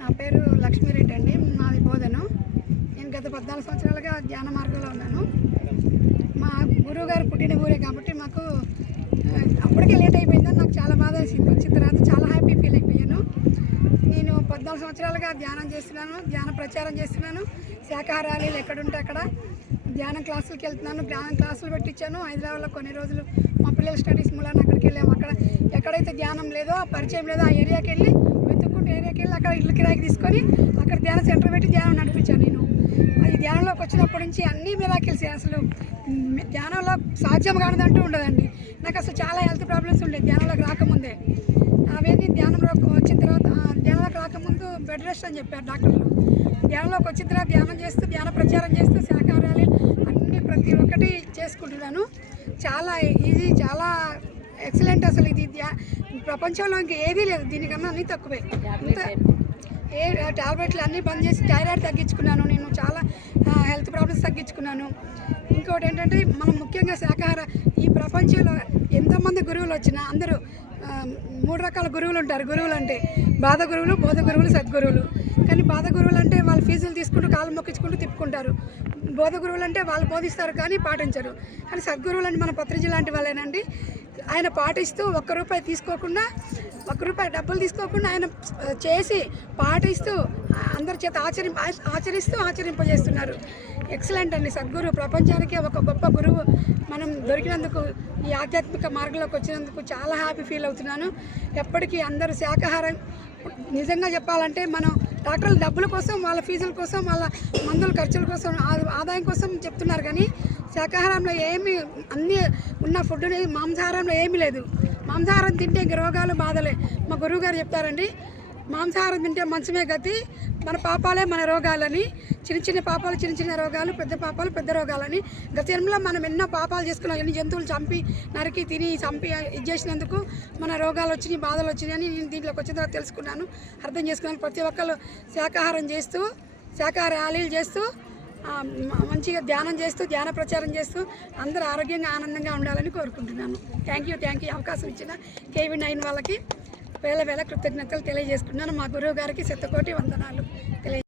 నా పేరు లక్ష్మీరెడ్డి అండి. మాది బోధను. నేను గత 14 సంవత్సరాలుగా ధ్యాన మార్గంలో ఉన్నాను. మా గురువుగారు పుట్టిన ఊరే కాబట్టి మాకు అప్పటికే లేట్ అయిపోయిందని నాకు చాలా బాధ వేసింది. వచ్చిన తర్వాత చాలా హ్యాపీ ఫీల్ అయిపోయాను. నేను 14 సంవత్సరాలుగా ధ్యానం చేస్తున్నాను, ధ్యాన ప్రచారం చేస్తున్నాను. శాకాహారాలు ఎక్కడుంటే అక్కడ ధ్యానం క్లాసులకి వెళ్తున్నాను. ధ్యానం క్లాసులు పెట్టించాను. హైదరాబాద్లో కొన్ని రోజులు మా పిల్లల స్టడీస్ మూలాన అక్కడికి వెళ్ళాము. అక్కడ ఎక్కడైతే ధ్యానం లేదో, పరిచయం లేదో ఆ ఏరియాకి వెళ్ళి వెతుక్కుంటే ఏరియాకి వెళ్ళి అక్కడ ఇల్లు కిరాయికి తీసుకొని అక్కడ ధ్యాన సెంటర్ పెట్టి ధ్యానం నడిపించాను. నేను ఈ ధ్యానంలోకి వచ్చినప్పటి నుంచి అన్నీ మిరాకిల్స్. అసలు ధ్యానంలో సాధ్యం కానిదంటూ ఉండదండి. నాకు అసలు చాలా హెల్త్ ప్రాబ్లమ్స్ ఉండేవి ధ్యానంలోకి రాకముందే. అవన్నీ ధ్యానంలోకి వచ్చిన తర్వాత ధ్యానంలోకి రాకముందు బెడ్ రెస్ట్ అని చెప్పారు డాక్టర్లు. ధ్యానంలోకి వచ్చిన తర్వాత ధ్యానం చేస్తూ ధ్యాన ప్రచారం చేస్తూ శాకాహారాలు అన్నీ ప్రతి ఒక్కటి చేసుకుంటున్నాను. చాలా ఈజీ, చాలా ఎక్సలెంట్. అసలు ఇది ప్రపంచంలో ఇంకా ఏదీ లేదు, దీనికన్నా అన్నీ తక్కువే. ఏ టాబ్లెట్లు అన్నీ బంద్ చేసి థైరాయిడ్ తగ్గించుకున్నాను. నేను చాలా హెల్త్ ప్రాబ్లమ్స్ తగ్గించుకున్నాను. ఇంకోటి ఏంటంటే మనం ముఖ్యంగా శాకాహార ఈ ప్రపంచంలో ఎంతమంది గురువులు వచ్చినా అందరూ 3 రకాల గురువులు ఉంటారు. గురువులు అంటే బాధ గురువులు, బోధ గురువులు, సద్గురువులు. కానీ బాధ గురువులు అంటే వాళ్ళు ఫీజులు తీసుకుంటూ కాళ్ళు మొక్కించుకుంటూ తిప్పుకుంటారు. బోధ గురువులు అంటే వాళ్ళు బోధిస్తారు కానీ పాటించరు. కానీ సద్గురువులు అంటే మన పత్రిజీ లాంటి వాళ్ళేనండి. ఆయన పాటిస్తూ ₹1 తీసుకోకుండా, ₹1 డబ్బులు తీసుకోకుండా ఆయన చేసి పాటిస్తూ అందరి చేత ఆచరిస్తూ ఆచరింపజేస్తున్నారు. ఎక్సలెంట్ అండి. సద్గురు ప్రపంచానికి ఒక గొప్ప గురువు మనం దొరికినందుకు, ఈ ఆధ్యాత్మిక మార్గంలోకి వచ్చినందుకు చాలా హ్యాపీ ఫీల్ అవుతున్నాను. ఎప్పటికీ అందరూ శాకాహారం, నిజంగా చెప్పాలంటే మనం డాక్టర్ల డబ్బుల కోసం, వాళ్ళ ఫీజుల కోసం, వాళ్ళ మందుల ఖర్చుల కోసం, ఆదాయం కోసం చెప్తున్నారు. కానీ శాకాహారంలో ఏమి అన్నీ ఉన్న ఫుడ్ని మాంసాహారంలో ఏమీ లేదు. మాంసాహారం తింటే ఇంక రోగాలు బాధలే. మా గురువు గారు చెప్తారండి, మాంసాహారం తింటే మంచమే గతి, మన పాపాలే మన రోగాలని. చిన్న చిన్న పాపాలు చిన్న చిన్న రోగాలు, పెద్ద పాపాలు పెద్ద రోగాలని. గత జన్మలో మనం ఎన్నో పాపాలు చేసుకున్నాం. ఎన్ని జంతువులు చంపి నరికి తిని చంపి ఇది చేసినందుకు మన రోగాలు వచ్చినాయి, బాధలు వచ్చినాయి అని నేను దీంట్లోకి వచ్చిన తర్వాత తెలుసుకున్నాను, అర్థం చేసుకున్నాను. ప్రతి ఒక్కరు శాకాహారం చేస్తూ, శాకాహార ర్యాలీలు చేస్తూ, మంచిగా ధ్యానం చేస్తూ, ధ్యాన ప్రచారం చేస్తూ అందరూ ఆరోగ్యంగా ఆనందంగా ఉండాలని కోరుకుంటున్నాను. Thank you. అవకాశం ఇచ్చిన KV9 వాళ్ళకి వేల కృతజ్ఞతలు తెలియజేసుకున్నాను. మా గురువు గారికి శతకోటి వందనాలు తెలియ